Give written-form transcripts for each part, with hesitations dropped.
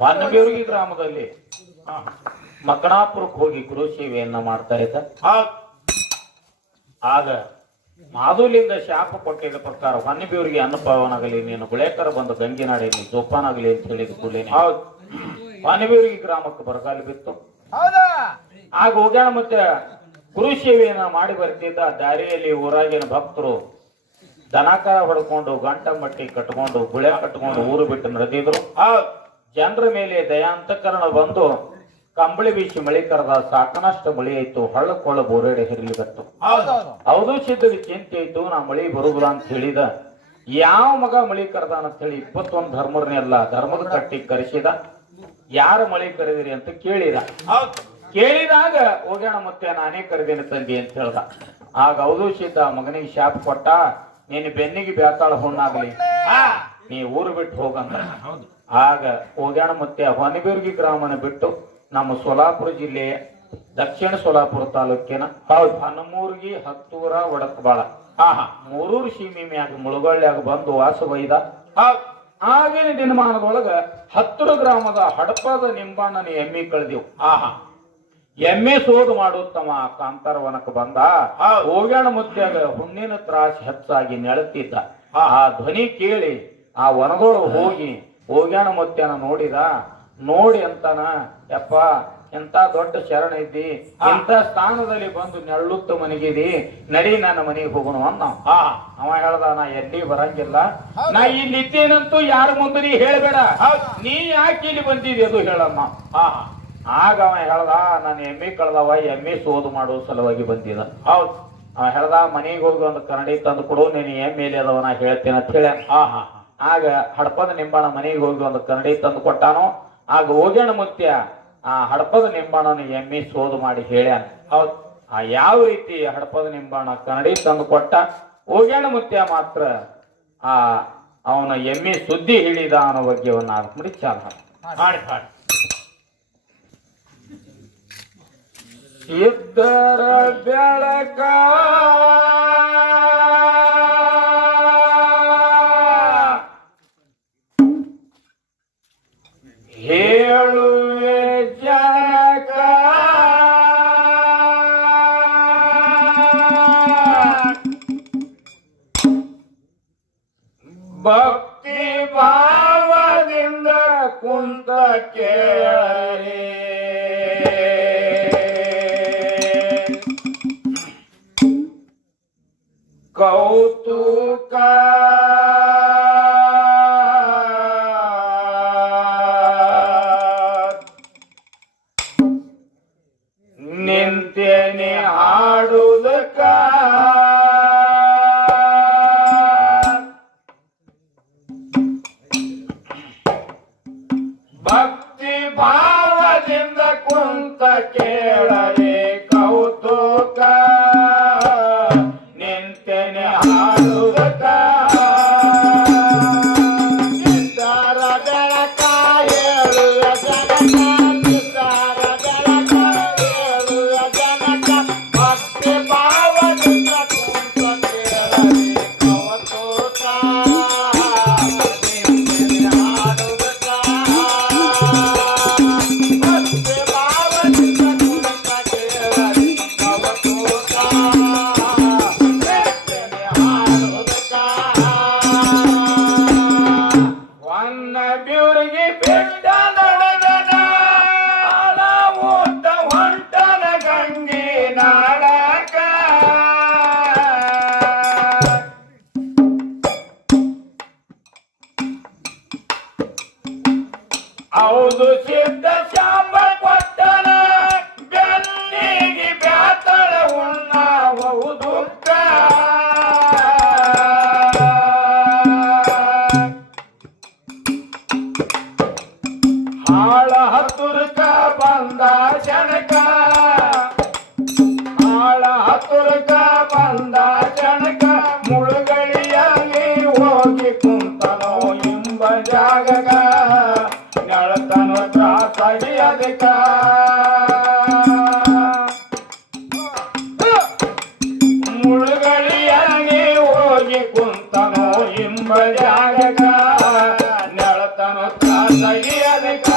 ಹೊನ್ನಬೇರ್ಗಿ ಗ್ರಾಮದಲ್ಲಿ ಮಕಣಾಪುರಕ್ಕೆ ಹೋಗಿ ಗುರು ಸೇವೆಯನ್ನ ಮಾಡ್ತಾ ಇದ್ದ. ಆಗ ಮಾಧುಲಿಂಗ ಶಾಪ ಕೊಟ್ಟಿದ್ದ ಪ್ರಕಾರ ಹೊನ್ನಬೇರ್ಗಿ ಅನ್ನಪಾವನಾಗಲಿ, ನೀನು ಗುಳೇಕರ ಬಂದು ಗಂಗಿನಾಡಿ ಜೋಪಾನಾಗಲಿ ಅಂತ ಹೇಳಿದ ಕೂಡಲೇನೆ ಹೊನ್ನಬೇರ್ಗಿ ಗ್ರಾಮಕ್ಕೆ ಬರಗಾಲ ಬಿತ್ತು. ಆಗ ಹೋಗ್ಯಾಣ ಮತ್ತೆ ಗುರು ಸೇವೆಯನ್ನ ಮಾಡಿ ಬರ್ತಿದ್ದ. ದಾರಿಯಲ್ಲಿ ಊರಾಗಿನ ಭಕ್ತರು ದನಕ ಹೊಡ್ಕೊಂಡು ಗಂಟ ಮಟ್ಟಿ ಕಟ್ಕೊಂಡು ಗುಳೆ ಕಟ್ಕೊಂಡು ಊರು ಬಿಟ್ಟು ನಡೆದಿದ್ರು. ಜನರ ಮೇಲೆ ದಯಾಂತಕರಣ ಬಂದು ಕಂಬಳಿ ಬೀಸಿ ಮಳಿ ಕರೆದ. ಸಾಕನಷ್ಟು ಮಳಿ ಆಯ್ತು, ಹಳ್ಳಕೊಳ್ಳ ಬೋರೆಡೆ ಹಿರಿಲಿಗತ್ತು. ಹೌದು ಸಿದ್ಧದ ಚಿಂತೆ ಆಯ್ತು, ನಾ ಮಳಿ ಬರುದಿಲ್ಲ ಅಂತ ಹೇಳಿದ. ಯಾವ ಮಗ ಮಳಿ ಕರೆದ ಅಂತ ಹೇಳಿ 21 ಧರ್ಮರನ್ನೆಲ್ಲ ಧರ್ಮದ ಕಟ್ಟಿ ಕರೆಸಿದ. ಯಾರು ಮಳಿ ಕರೆದಿರಿ ಅಂತ ಕೇಳಿದಾಗ ಹೋಗ್ಯಾಣ ಮತ್ತೆ ನಾನೇ ಕರೆದೇನೆ ತಂದಿ ಅಂತ ಹೇಳ್ದ. ಆಗ ಹೌದು ಸಿದ್ಧ ಮಗನಿಗೆ ಶಾಪ ಕೊಟ್ಟ, ನೀನು ಬೆನ್ನಿಗೆ ಬ್ಯಾತಾಳ ಹುಣ್ಣಾಗಲಿ, ನೀ ಊರು ಬಿಟ್ಟು ಹೋಗಂತ. ಆಗ ಹೋಗ್ಯಾಣ ಮತ್ತೆ ಹೊನ್ನಬೇರ್ಗಿ ಗ್ರಾಮನ ಬಿಟ್ಟು ನಮ್ಮ ಸೋಲಾಪುರ ಜಿಲ್ಲೆಯ ದಕ್ಷಿಣ ಸೋಲಾಪುರ ತಾಲೂಕಿನ ಹನುಮೂರ್ಗಿ, ಹತ್ತೂರ, ಒಡಕಬಾಳ ಮೂರೂರು ಸೀಮೆ ಮ್ಯಾಗ ಮುಳುಗಳ್ಳ್ಯಾಗ ಬಂದು ವಾಸವೈದ. ಆಗಿನ ದಿನಮಾನದೊಳಗ ಹತ್ತೂರು ಗ್ರಾಮದ ಹಡಪದ ನಿಂಬಣ್ಣನ ಎಮ್ಮಿ ಕಳೆದಿವು. ಎಮ್ಮೆ ಸೋದು ಮಾಡುತ್ತವ ಕಾಂತಾರವನಕ್ಕೆ ಬಂದ. ಹೋಗ್ಯಾಣ ಮುತ್ಯಾಗ ಹುಣ್ಣಿನ ತ್ರಾಸಿ ಹೆಚ್ಚಾಗಿ ನೆಳತಿದ್ದ. ಆ ಧ್ವನಿ ಕೇಳಿ ಆ ವನದೊಳಗೆ ಹೋಗಿ ಹೋಗ್ಯಾಣ ಮುತ್ಯನ ನೋಡಿದ. ನೋಡಿ ಅಂತಾನ, ಯಪ್ಪ ಎಂತ ದೊಡ್ಡ ಶರಣ ಇದ್ದಿ, ಇಂಥ ಸ್ಥಾನದಲ್ಲಿ ಬಂದು ನೆಳ್ಳುತ್ತ ಮನೆಗಿದಿ, ನಡಿ ನನ್ನ ಮನೆಗೆ ಹೋಗೋಣ ಅನ್ನ. ಅವ ಹೇಳ್ದ, ನಾ ಎಲ್ಲಿ ಬರಂಗಿಲ್ಲ, ನಾ ಇಲ್ಲಿ ಇದ್ದೇನಂತೂ ಯಾರ ಮುಂದೆ ನೀ ಹೇಳ್ಬೇಡ, ನೀ ಯಾಕೆ ಇಲ್ಲಿ ಬಂದಿದಿ ಅದು ಹೇಳಮ್ಮ. ಆಗ ಅವ ಹೇಳ್ದ, ನಾನು ಎಮ್ಮೆ ಕಳ್ದವ, ಎಮ್ಮೆ ಸೋದು ಮಾಡೋ ಸಲುವಾಗಿ ಬಂದಿದ. ಹೌದು, ಅವ ಹೇಳ್ದ, ಮನೆಗೆ ಹೋಗಿ ಒಂದು ಕನ್ನಡಿ ತಂದು ಕೊಡು, ನೀನು ಎಮ್ಮೆ ಅದಾವ ನಾ ಹೇಳ್ತೇನೆ ಅಂತ ಹೇಳ. ಆಗ ಹಡಪದ ನಿಂಬಾಣ ಮನೆಗೆ ಹೋಗಿ ಒಂದು ಕನ್ನಡಿ ತಂದು ಕೊಟ್ಟಾನು. ಆಗ ಹೋಗ್ಯಾಣ ಮುತ್ಯ ಆ ಹಡಪದ ನಿಂಬಾಣನ ಎಮ್ಮೆ ಸೋದು ಮಾಡಿ ಹೇಳ್ಯಾನ. ಹೌದ್, ಯಾವ ರೀತಿ ಹಡಪದ ನಿಂಬಾಣ ಕನ್ನಡಿ ತಂದು ಕೊಟ್ಟ. ಹೋಗ್ಯಾಣ ಮುತ್ಯ ಮಾತ್ರ ಅವನ ಎಮ್ಮೆ ಸುದ್ದಿ ಹೇಳಿದ ಅನ್ನೋ ಬಗ್ಗೆ ಒಂದು ಚಾಲ ಹಾಡಿ ಇದ್ದರ ಬೆಳಕ ಹೇಳುವೆ ಜನಕ, ಭಕ್ತಿ ಭಾವದಿಂದ ಕುಂತ ಕೇಳರೆ, ಕೌತುಕ ನಿಂತೇನೆ ಹಾಡುವುದಕ್ಕ, ಭಕ್ತಿ ಭಾವದಿಂದ ಕುಂತ ಕೇಳರೆ ಕೌತುಕ, ನಿಂತೇನೆ ಹಾಡುವುದಕ್ಕ. ಸಿದ್ಧಾರ ಬೆಳಕ ಹೇಳುವ ಜನಕ, ಸಿದ್ಧಾರ ಬೆಳಕ ಹೇಳುವ ಜನಕ, ಭಕ್ತಿ ಭಾವದಿಂದ ಕುಂತ ಕೇಳರೆ ಕೌತುಕ, ನಿಂತೇನೆ ಹಾಡುವುದಕ್ಕ. ಭಕ್ತಿ ಭಾವದಿಂದ ಕುಂತ ಕೇಳರೆ ಕೌತುಕ, ನಿಂತೇನೆ ಹಾಡುವುದಕ್ಕ. ಹೊನ್ನಬೇರ್ಗಿ ಬೆಟ್ಟ ನಡೆದನ, ಆಳ ಊಟ ಹೊಂಟನ ಗಂಗೆ ನಾಡಕ. ಹೌದು ಸಿದ್ಧ ಶಾಂಬ ಕೊಟ್ಟನ, ಬೆನ್ನಿಗೆ ಬ್ಯಾತಳ ಉಣ್ಣಾವುದುಕ್ಕ. ಹಾಳ ಹತ್ತುರ್ಕ ಬಂದ ಜನಕ, ಹಾಳ ಹತ್ತುರ್ಕ ಬಂದ ಜನಕ, ಮುಳುಗಳಿಯಾಗಿ ಹೋಗಿ ಕುಂತನೋ ಎಂಬ ಜಾಗಗ, ನೆಳತನು ತ್ರಾಸಾಗಿ ಅದಕ್ಕ. ಮುಳುಗಳಿಯಾಗಿ ಹೋಗಿ ಕುಂತನೋ ಎಂಬ ಜಾಗಗ, ನೆಳತನು ತ್ರಾಸಾಗಿ ಅದಕ್ಕ.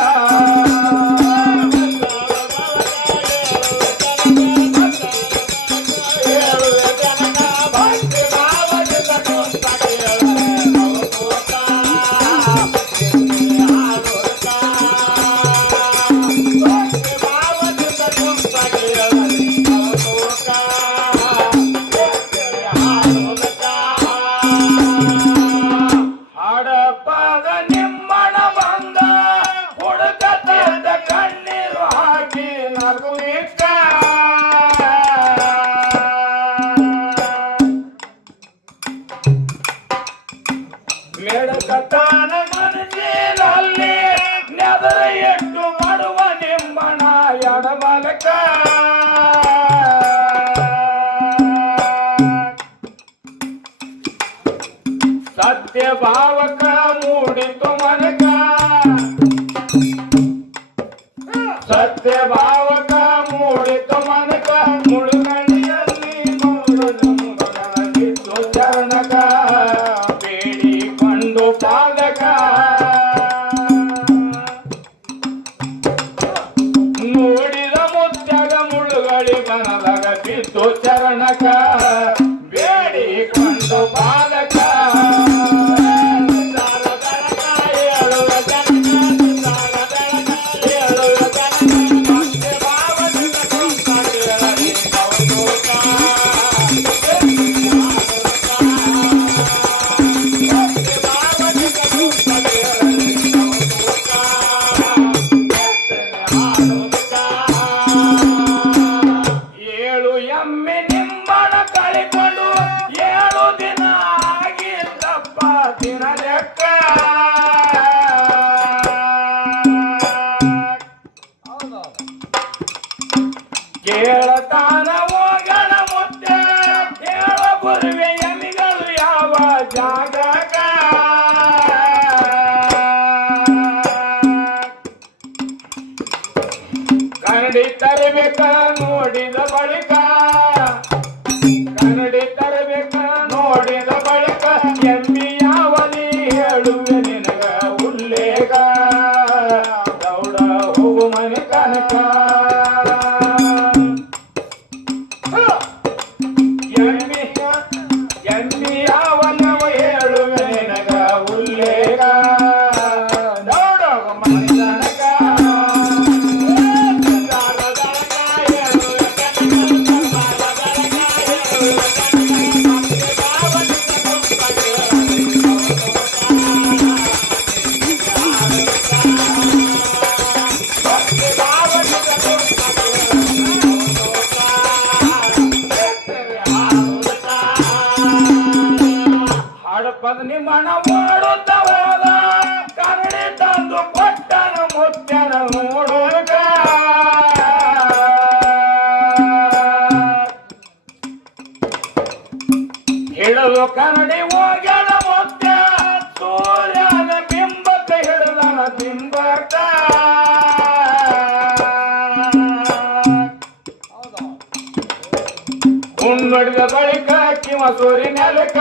ತಾನ ಮನಸ್ಸಿನಲ್ಲಿ ನೆದರ ಎಟ್ಟು ಮಾಡುವ ನಿಮ್ಮಣ ಎಡಬಲಕ ಸತ್ಯ ಭಾವಕ ಮೂಡಿತು ಮನಕ ಸತ್ಯ ಭಾವಕ ಮೂಡಿತು ಮನಕ ಮುಳುಗಣಿಯಲ್ಲಿ ಮುಳುಗಿತ್ತು ಚರಣಕ ಬೇಡಿಕೊಂಡು ಪಾದಕ ನೋಡಿದ ಮುತ್ಯಾಗ ಮುಳುಗಳಿ ಕನದಾಗ ಬಿದ್ದು ಚರಣಕ ಬೇಡಿಕೊಂಡು ಪಾದಕ ಕೇಳತಾನ ಹೋಗಣ ಮುದ್ದೆ ಹೇಳ ಬರುವೆ ಎಮಿಗಳು ಯಾವ ಜಾಗಕ ಕನ್ನಡಿ ತರಬೇಕ ನೋಡಿದ ಬಳಿಕ ಕನ್ನಡಿ ತರಬೇಕ ನೋಡಿದ ಬಳಿಕ ಎಮ್ಮಿ ಯಾವಲಿ ಹೇಳುವೆ ನಿನಗ ಉಲ್ಲೇಖ ದೌಡ ಹೋಗು ಮನೆ ಕನಕ ನಿಮ್ಮಣ ಮಾಡುತ್ತ ಹೋದ ಕನ್ನಡಿ ತಂದು ಕೊಟ್ಟನ ಮುತ್ಯನ ನೋಡುಗ ಹಿಡಿದು ಕನ್ನಡಿ ಹೋಗ್ಯಾನ ಮುತ್ಯ ಸೂರ್ಯನ ಬಿಂಬಕ ಹಿಡಿದನ ಬಿಂಬಕ ಉನ್ನಡಿದ ಬಳಿಕ ಕಿವ ಸೂರಿ ನೆಲಕ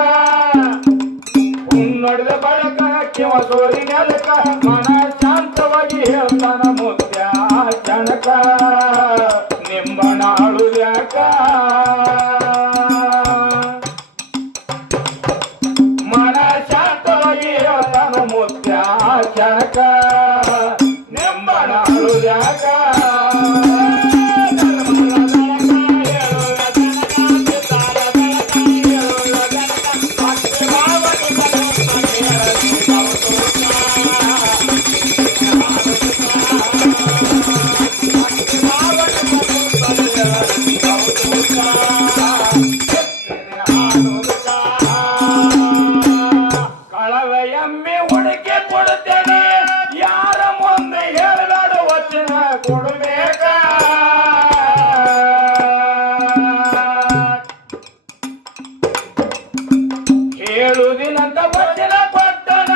ನೋಡಿದ ಬಳಕ ಕಿವ ಸೋರಿ ನೆಲಕ ಮನ ಶಾಂತವಾಗಿ ಹೇಳ್ತಾನ ಮುತ್ಯ ಜನಕ ನಿಂಬನಾಳು ಯಾಕ ಮನ ಶಾಂತವಾಗಿ ಹೇಳ್ತಾನ ಮುತ್ಯ ಜನಕ ನಿಂಬನಾಳು ಯಾಕ ಕಳವೆಯಮ್ಮಿ ಹುಡುಕಿ ಕೊಡುತ್ತೇನೆ ಯಾರ ಮುಂದೆ ಹೇಳಿದಾಡು ವಚನ ಕೊಡಬೇಕ ಹೇಳುವುದಿನಂತ ವಚನ ಕೊಟ್ಟನ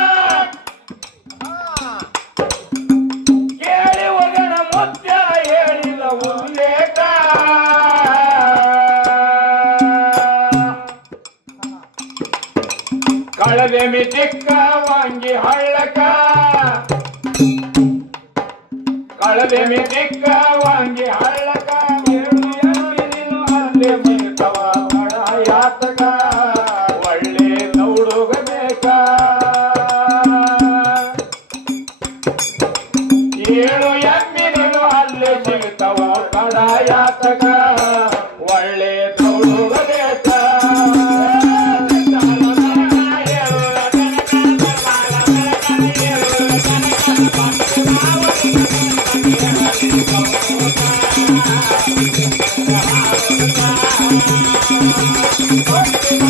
ಕೇಳಿ ಹೋಗಣ ಮುತ್ಯ ಹೇಳಿದ ಉಲ್ಲೇಖ ಕಳದೆಮಿ ದಿಕ್ಕ ವಾಂಗಿ ಹಳ್ಳಕ ಕಳದೆಮಿ ದಿಕ್ಕ ವಾಂಗಿ ಹಳ್ಳಕ ಅಲ್ಲಿ ಸಿಗ್ತವ ಬಡ ಯಾತಕ ಒಳ್ಳೆ ನೋಡುಗ ಬೇಕ ಏಳು ಎಮ್ಮಿ ನೀನು ಅಲ್ಲಿ ಸಿಗ್ತವ ಬಡ ಯಾತಕ ಒಳ್ಳೆ ನೋಡುಗ ಬೇಕ What?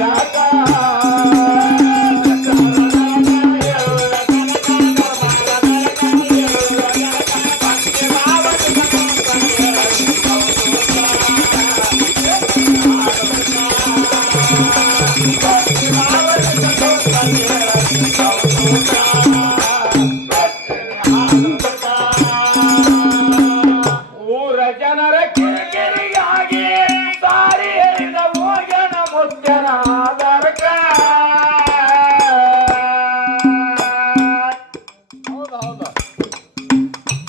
ಯಾಕ ಊರ ಜನರ ಕಿರಿಕಿರಿಗಾಗಿ ಸಾರಿ ಹೇಳಿದ ಹೋಗನ ಮುತ್ಯನ ಆಧಾರಕ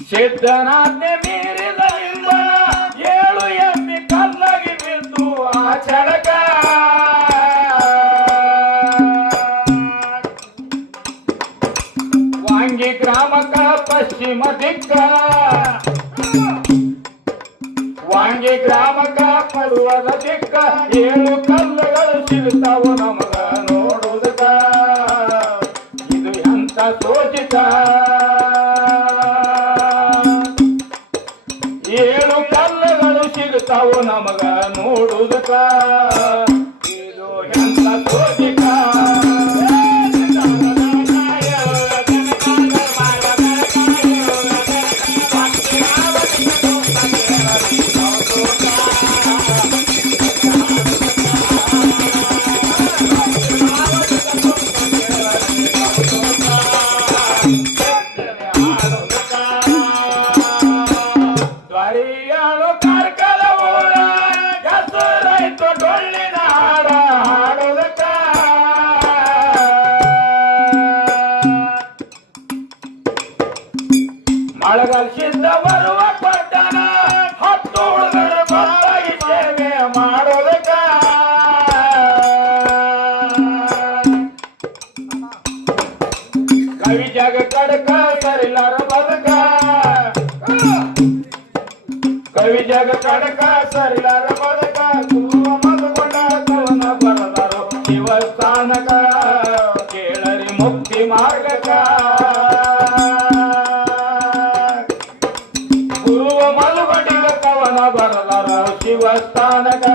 ಸಿದ್ಧನಾಜ್ಞೆ ಮೀರಿದ ಇಂದನ 7 ಎಮ್ಮಿ ಕಲ್ಲಗಿ ಬಿದ್ದು ಆ ಚಳಕ ವಾಂಗಿ ಗ್ರಾಮಕ್ಕ ಪಶ್ಚಿಮ ದಿಕ್ಕ ವಾಂಗಿ ಗ್ರಾಮಕ್ಕ ಪರ್ವದ ದಿಕ್ಕ 7 ಕಲ್ಲುಗಳು ಸಿಗ್ತಾವು ನಮಗ ನೋಡುವುದಕ್ಕ ಇದು ಎಂತ ಸೋಚಿತ 7 ಕಲ್ಲುಗಳು ಸಿಗ್ತಾವು ನಮಗ ನೋಡುವುದಕ್ಕ ಇದು ಎಂತ ಸೋಚಿತ ದ್ವಾರಿಯಾಳು ಕಾರ್ಕಳ ಊರ ಹೆಸರಾಯ್ತು ಡೊಳ್ಳಿನ ಹಾಡ ಹಾಡೋದಕ್ಕ ಮಳೆಗಾಲ ಸಿದ್ಧ ಬರುವ ಪಟ್ಟಣ 10 ಹುಡುಗರು ಬರಲಾಗಿ ಸೇವೆ ಮಾಡೋದಕ್ಕ ಕವಿ ಜಾಗ ಕಡಕ ಸರಿಲಾರ ಬದಕ ಕವಿ ಜಾಗ ಕಡಕ ಸರಿಲಾರ ಬದಕ ಕುರುವ ಮದುಕೊಂಡ ಕವನ ಬರದಾರು ಶಿವಸ್ಥಾನಕ ಕೇಳರಿ ಮುಕ್ತಿ ಮಾರ್ಗಕ ಗುರುವ ಮಲುಗಡಿಗ ಕವನ ಬರದಾರ ಶಿವಸ್ಥಾನಕ